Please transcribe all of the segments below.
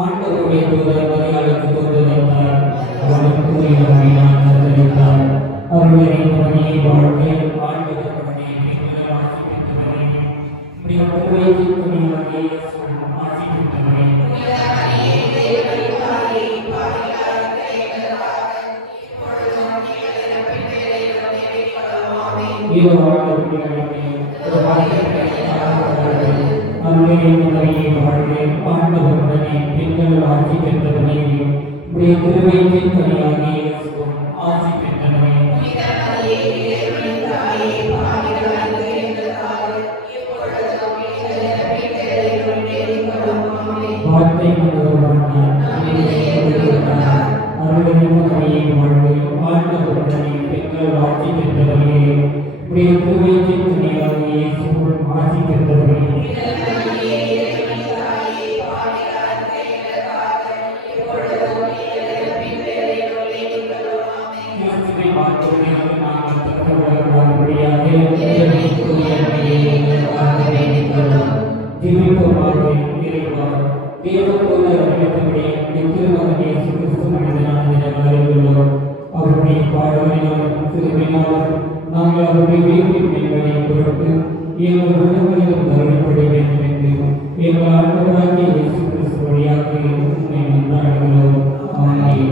ஆண்டவருடைய தூதர் மரியாதைக்கு தோன்றுகிறார். அவர்கள் தூய ஆவியினால் நிரப்பப்பட்டார். அவருடைய மகனியை வாழ்க்கை ஆண்டவர் மகனை நீங்கள் ஆசி பெற்றவரே. இப்படி வயிற்றில் துணியாகிய ஆசி பெற்றவரே. இது வாழ்க்கை ஆண்டவருடனே பெண்கள் ஆட்சி பெற்றவனே. உடைய திருவயிற்றின் கனியாகிய ஆட்சி பெற்றவனே. வார்த்தை அருளையை வாழ்வு ஆண்டவருடனே பெண்கள் ஆட்சி பெற்றவனே. உடைய திருவயிற்றின் கனியாகிய ஆட்சி பெற்றவனே. அவருடைய பாடலினாலும் சிறுமினாலும் நாங்கள் அவருடைய வீட்டின் மேல்வதை பொறுத்து எங்கள் உணவுகளிலும் கருணப்பட வேண்டும் என்று எங்கள் ஆண்டவராகிய இயேசு கிறிஸ்து வழியாக உண்மை மன்றாடுகிறோம். ஆமென்.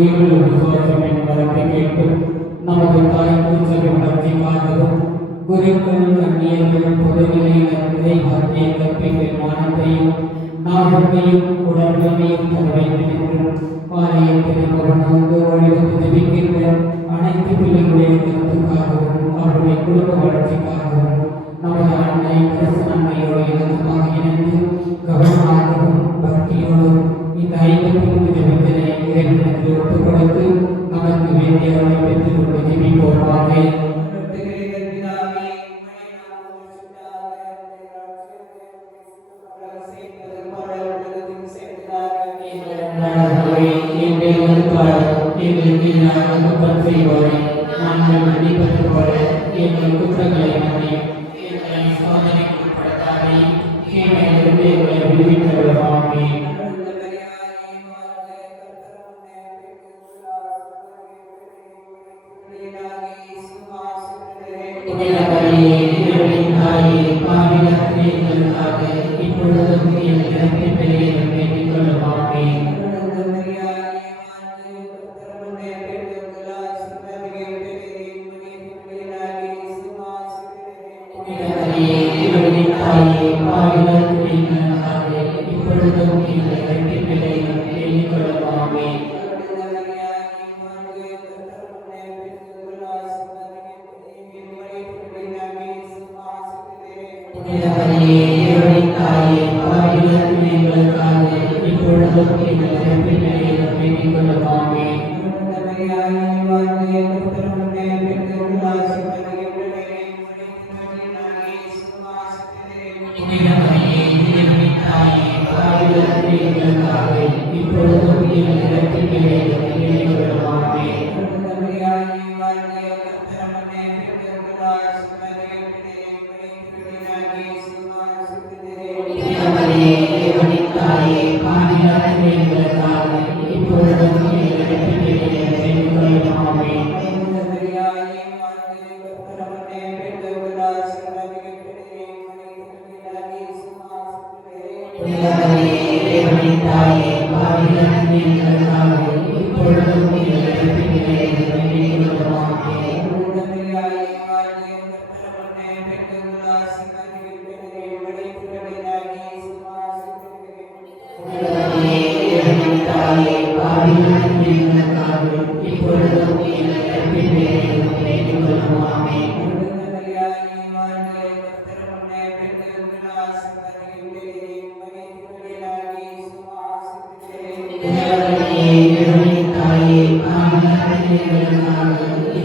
உயிருள்ள விசுவாசம் என் வரத்தை கேட்டும் நமது தாய் திருச்சபை வளர்ச்சிக்காகவும் குருக்கள் கண்ணியர்கள் பொதுநிலையினர் விதை பாக்கிய கற்பிகள் ஞானத்தையும் நாகத்தையும் உடல்மையும் தர வேண்டும் என்றும் பாளையத்தில் பவனோடு ஒழிவுக்கு ஜெபிக்கின்ற அனைத்து பிள்ளைகளுடைய கருத்துக்காகவும் அவருடைய குடும்ப வளர்ச்சிக்காகவும் நமது அன்னை அரசு அன்னையோடு இலக்கமாக இணைந்து கவனமாகவும் பக்தியோடும் இந்த 53 ஜெபத்தினை இறைவனுக்கு ஒப்புக் கொடுத்து நமக்கு வேண்டியவரை பெற்றுக் கொண்டு ஜெபிப்போமாக. நாங்கள் மன்னிப்பது போல எங்கள் குற்றங்களை மன்னியும், எங்களை சோதனைக்கு உட்படுத்தாதையும் தீமையிலிருந்து எங்களை விடுவித்தருள்வாமே. இப்பொழுதும் எங்கள் இறப்பின் வேளையிலும் வேண்டிக் கொள்ளுவாமே. இப்பொழுதும் எங்கள் இறப்பின் வேளையிலும் வேண்டிக் கொள்ளுவாமே. இப்பொழுதும் எங்கள் இறப்பின் வேளையிலும் வேண்டிக் கொள்ளுவாமே.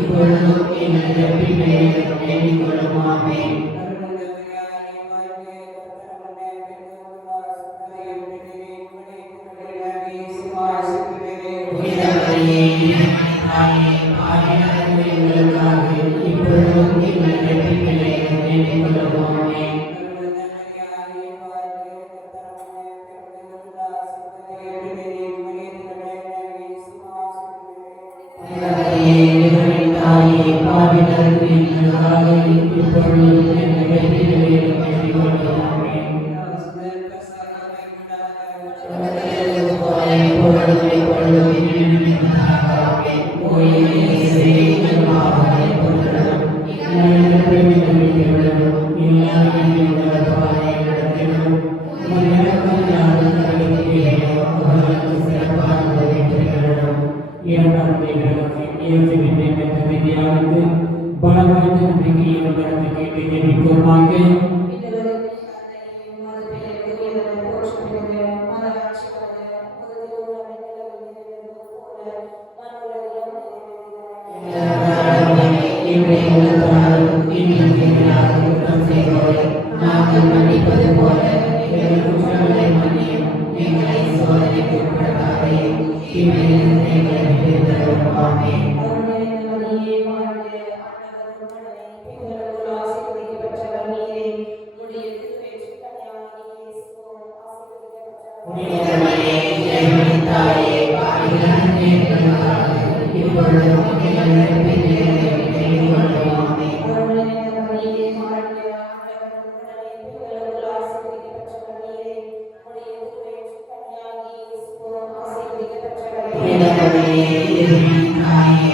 இப்பொழுதும் எங்கள் இறப்பின் வேளையிலும் வேண்டிக் கொள்ளுவாமே. புனித மரியே, இறைவனின் தாயே,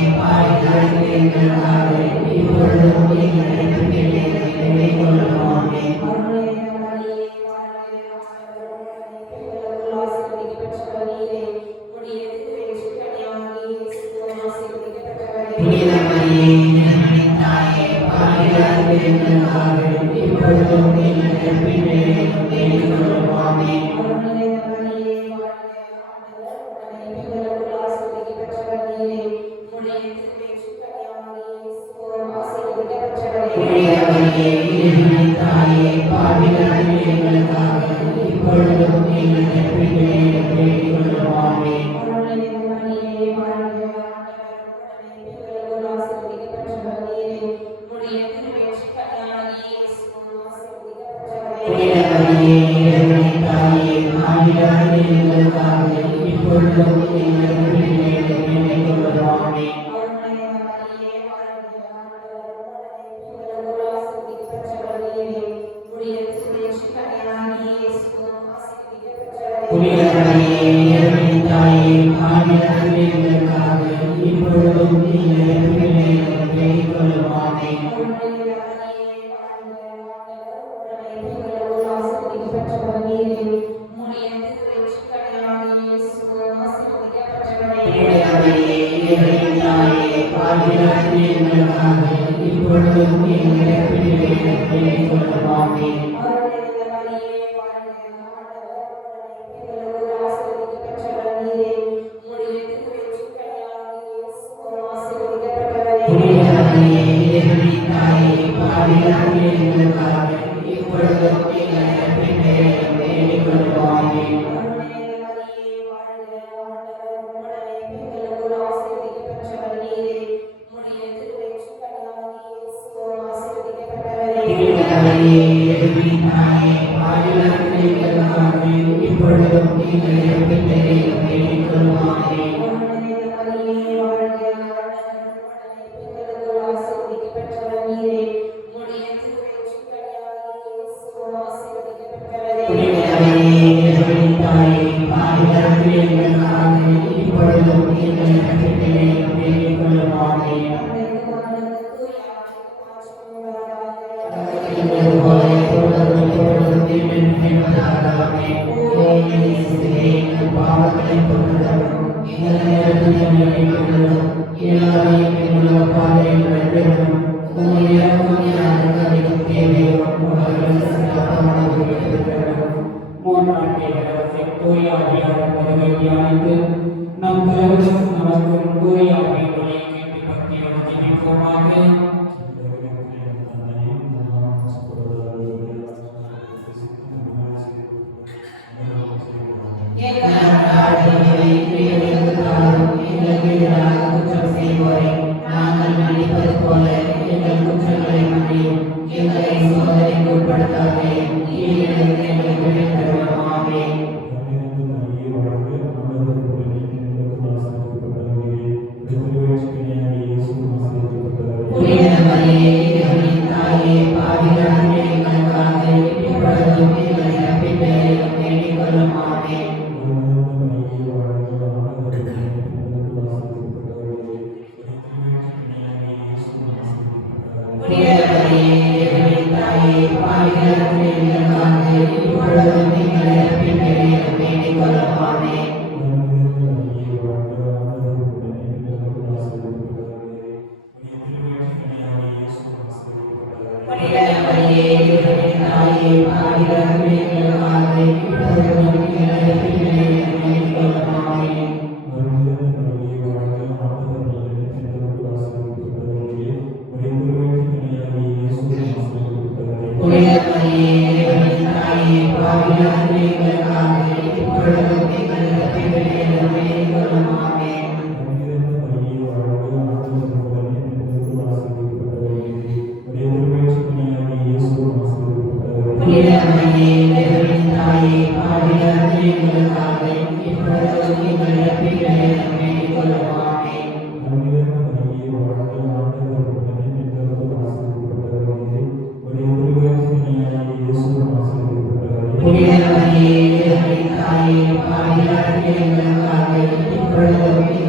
பாவிகளாகிய எங்களுக்காக இப்பொழுதும்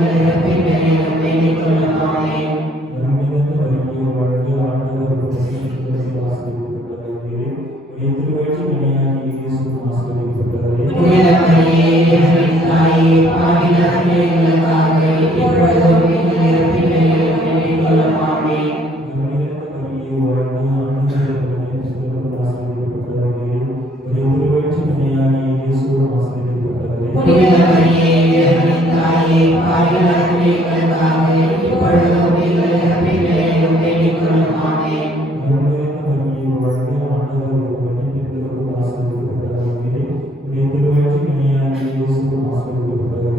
புனித மரியே இறைவனின் தாயே, பாவிகளாகிய எங்களுக்காக இப்பொழுதும் எங்கள் இறப்பின் வேளையிலும் வேண்டிக் கொள்ளும். ஆமென்.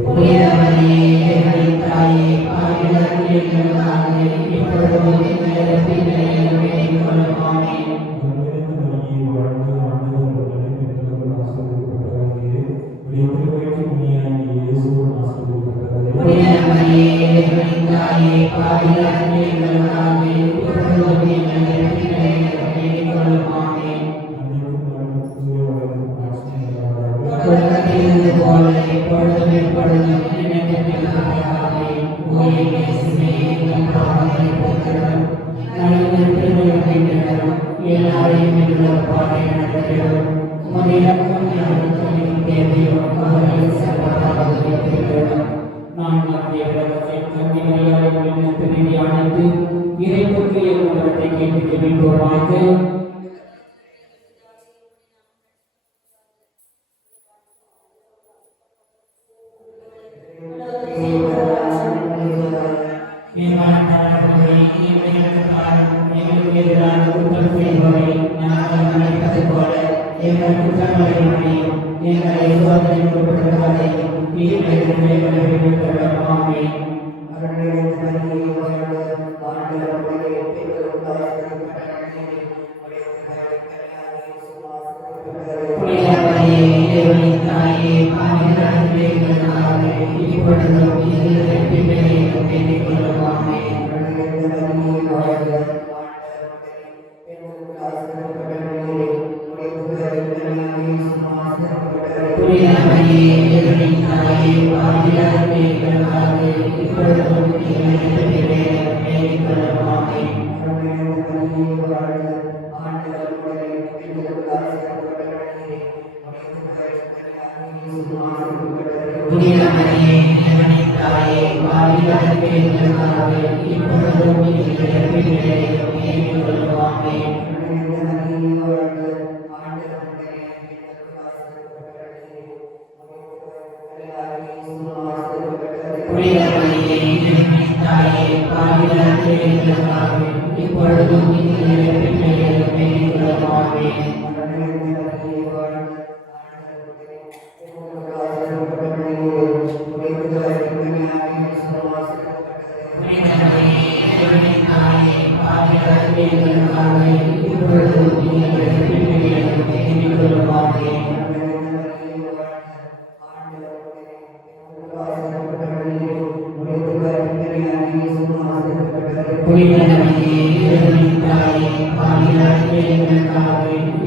புனித மரியே இறைவனின் தாயே, பாவிகளாகிய எங்களுக்காக இப்பொழுதும் எங்கள் இறப்பின் வேளையிலும் வேண்டிக் கொள்ளும். ஆமென். புனித மரியே இறைவனின் தாயே, பாவிகளாகிய எங்களுக்காக இப்பொழுதும் எங்கள் இறப்பின் வேளையிலும் வேண்டிக் கொள்ளும். ஆமென். தொடக்கத்திலிருந்து போல இப்பொழுதும் எப்பொழுதும் இணைந்திருப்பதாக ஓய்வு இயேசுவே எங்கள் பாவங்களை போக்குகிறோம். நடுவில் திருவிழம் எல்லாரையும் எங்கள் பாதை நடத்துகிறோம். உமது இலக்கம் யாருக்கும் தேவையோ அவர்களை சர்வதாக உயர்த்துகிறோம். நான் மத்திய உலகத்தில் கன்னிமரியாதை பிரதிநிதி அழைத்து இறைப்புக்கு உலகத்தை கேட்டு ஜெபிப்போமாக. எங்களுக்கு எதிரான குற்றம் செய்பவரை நாங்கள் நினைப்பது போல எங்கள் குற்றங்களை மன்னியும். எங்களை சோதனைக்கு உட்படுத்தாதேயும், தீமையிலிருந்து எங்களை விடுவித்தருளும். ஆமென். புனித மரியே இறைவனின் தாயே, பாவிகளாகிய எங்களுக்காக இப்பொழுதும் எங்கள் இறப்பின் வேளையிலும் வேண்டிக் கொள்ளும். ஆமென். புனித மரியே இறைவனின் தாயே, பாவிகளாகிய எங்களுக்காக இப்பொழுதும் எங்கள் இறப்பின் வேளையிலும் வேண்டிக் கொள்ளும். ஆமென். புனித மரியே இறைவனின் தாயே, பாவிகளாகிய எங்களுக்காக இப்பொழுதும் எங்கள் இறப்பின் வேளையிலும் வேண்டிக் கொள்ளும். ஆமென். புனித மரியே இறைவனின் தாயே, பாவிகளாகிய எங்களுக்காக இப்பொழுதும் எங்கள் இறப்பின் வேளையிலும் வேண்டிக் கொள்ளும். ஆமென். புனித மரியே இறைவனின் தாயே, பாவிகளாகிய எங்களுக்காக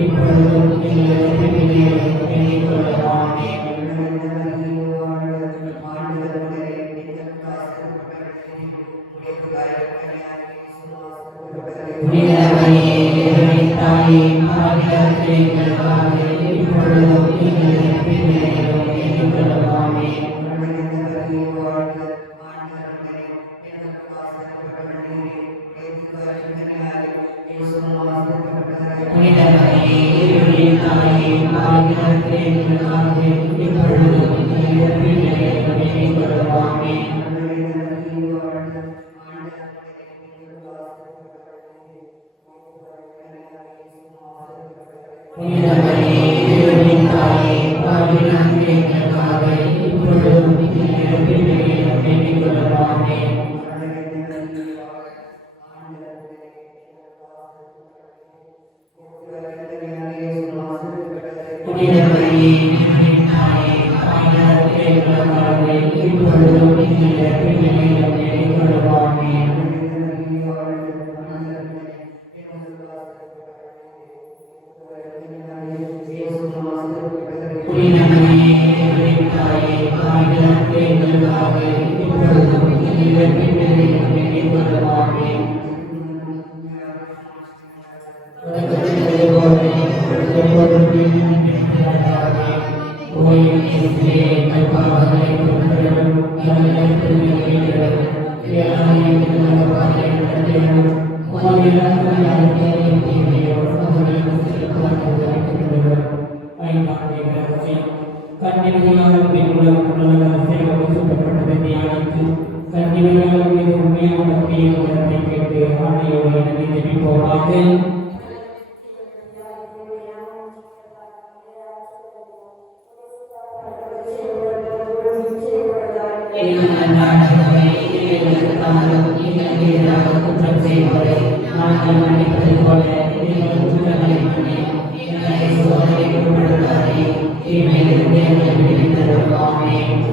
இப்பொழுதும் எங்கள் இறப்பின் வேளையிலும் வேண்டிக் கொள்ளும். ஆமென். புனித மரியே இறைவனின் தாயே, பாவிகளாகிய எங்களுக்காக இப்பொழுதும் எங்கள் இறப்பின் வேளையிலும் வேண்டிக் கொள்ளும். ஆமென். புனித மரியே இறைவனின் தாயே, பாவிகளாகிய எங்களுக்காக இப்பொழுதும் எங்கள் இறப்பின் வேளையிலும் வேண்டிக் கொள்ளும். ஆமென். புனித மரியே இறைவனின் தாயே, பாவிகளாகிய எங்களுக்காக இப்பொழுதும் எங்கள் இறப்பின் வேளையிலும் வேண்டிக் கொள்ளும். ஆமென். புனித மரியே இறைவனின் தாயே, பாவிகளாகிய எங்களுக்காக இப்பொழுதும் எங்கள் இறப்பின் வேளையிலும் வேண்டிக் கொள்ளும். ஆமென். புனித மரியே இறைவனின் தாயே, பாவிகளாகிய எங்களுக்காக இப்பொழுதும் எங்கள் இறப்பின் வேளையிலும் வேண்டிக் கொள்ளும். ஆமென். தொடக்கத்திலிருந்து போல எப்பொழுதும் ஓய்வு இயேசுவே எங்கள் பாவங்களை பொறுத்தருளும். எங்கள் திருவிழம் எல்லாரையும் எங்கள் பாதை நடத்தியரும். உமது இலக்கம் யாருக்கும் தீமையோ அவர்களுக்கு சிறப்பாக ஐந்தாம் கன்னிகையால் பெண்ணுலகம் சுட்டப்பட்டதை தியானித்து கன்னிகையால் மீது உண்மையான பக்தியின் குணத்தை கேட்டு ஆணையோடு இணங்கி ஜெபிப்போமாக. குற்றம் செய்வதை நாங்கள் மன்னிப்பது போல எங்கள் குற்றங்களை மன்னியும். எங்களை சோதனைக்கு உட்படுத்தாதேயும் தீமையிலிருந்து எங்களை விடுவித்தருளும். ஆமென்.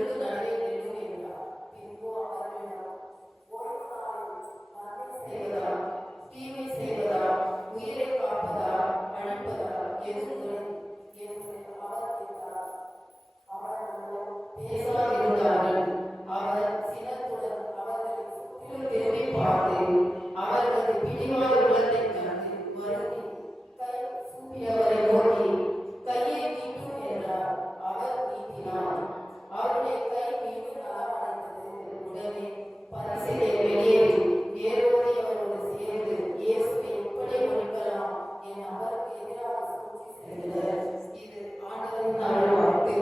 எழுந்து நடுவே நில்லும் என்றார். பின்பு அவர்களிடம், ஒரு நாளில் நன்மை செய்வதா தீமை செய்வதா உயிரை காப்பதா அழிப்பதா எது முறை என்று அவர் கேட்டார். அவர்களோ பேசாதிருந்தார்கள். அவர் சினத்துடன் அவர்களை சுற்றிலும் திரும்பி பார்த்து அவர்களது பிடிவாத உள்ளத்தை கண்டு வருந்தி கை சூப்பியவரை நோக்கி, கையை நீட்டும் என்றார். அவர் நீட்டினார். அவருடைய கை மீண்டும் நலமடைந்தது. உடனே பரிசேயர் வெளியேறி ஏரோதியவரோடு சேர்ந்து இயேசுவை எப்படி ஒழிக்கலாம் என அவருக்கு எதிராக சூழ்ச்சி செய்தனர். இது ஆண்டவரின் அருள்வாக்கு.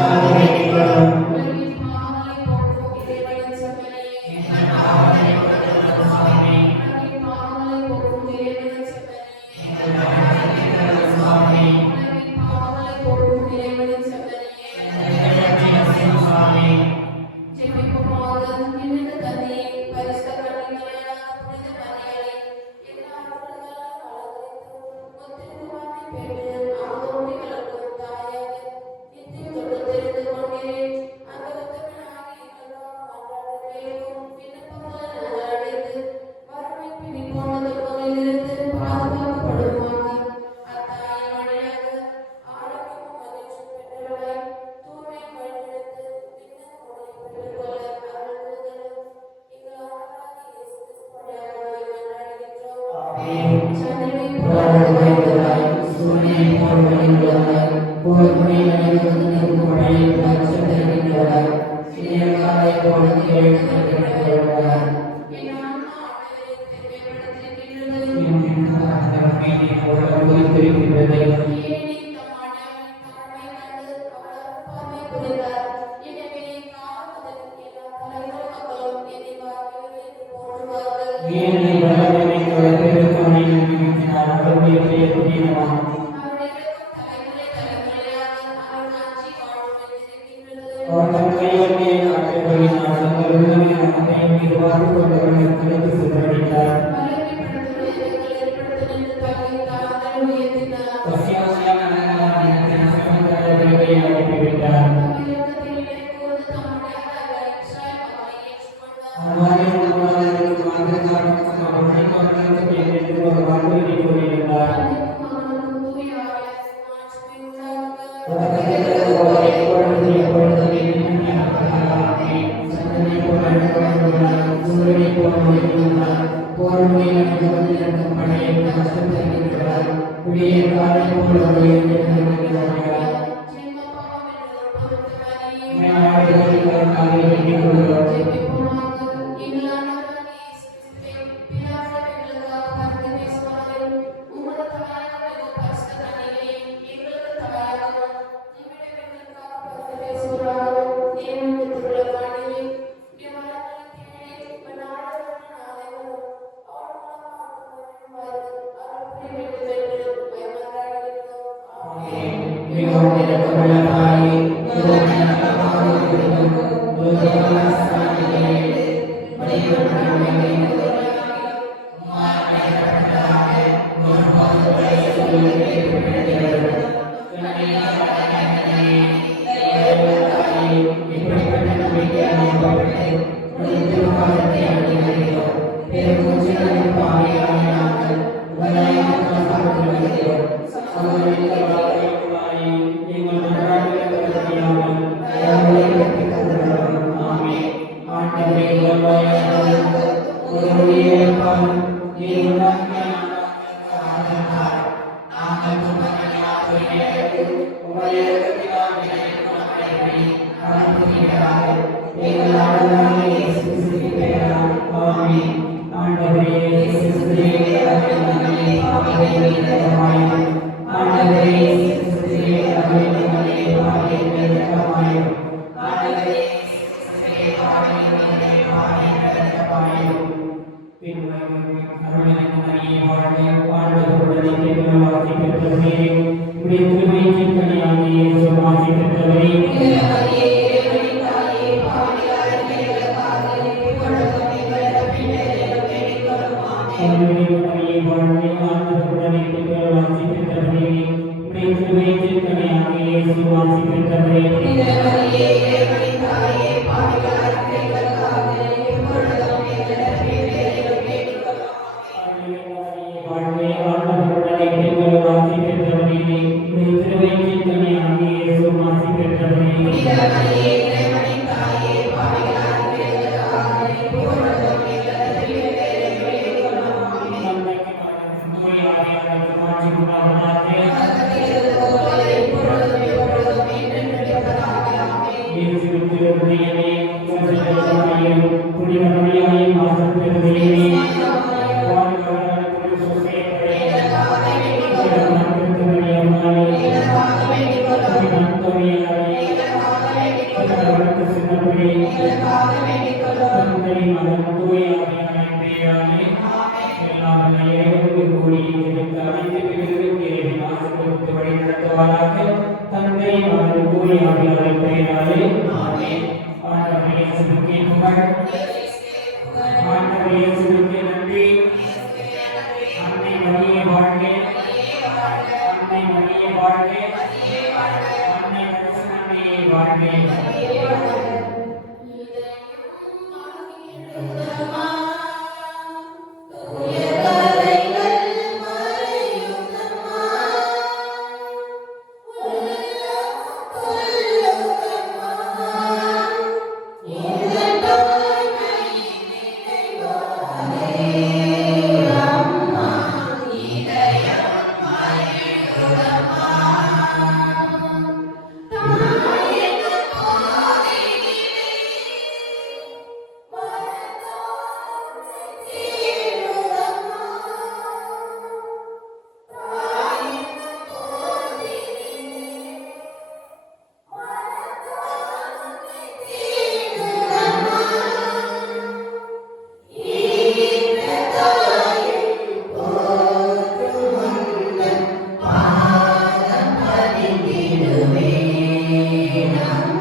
Amen. और तब कई के काटे हुए नाशक में हमें निर्वाह करने के लिए सुधरता Amen.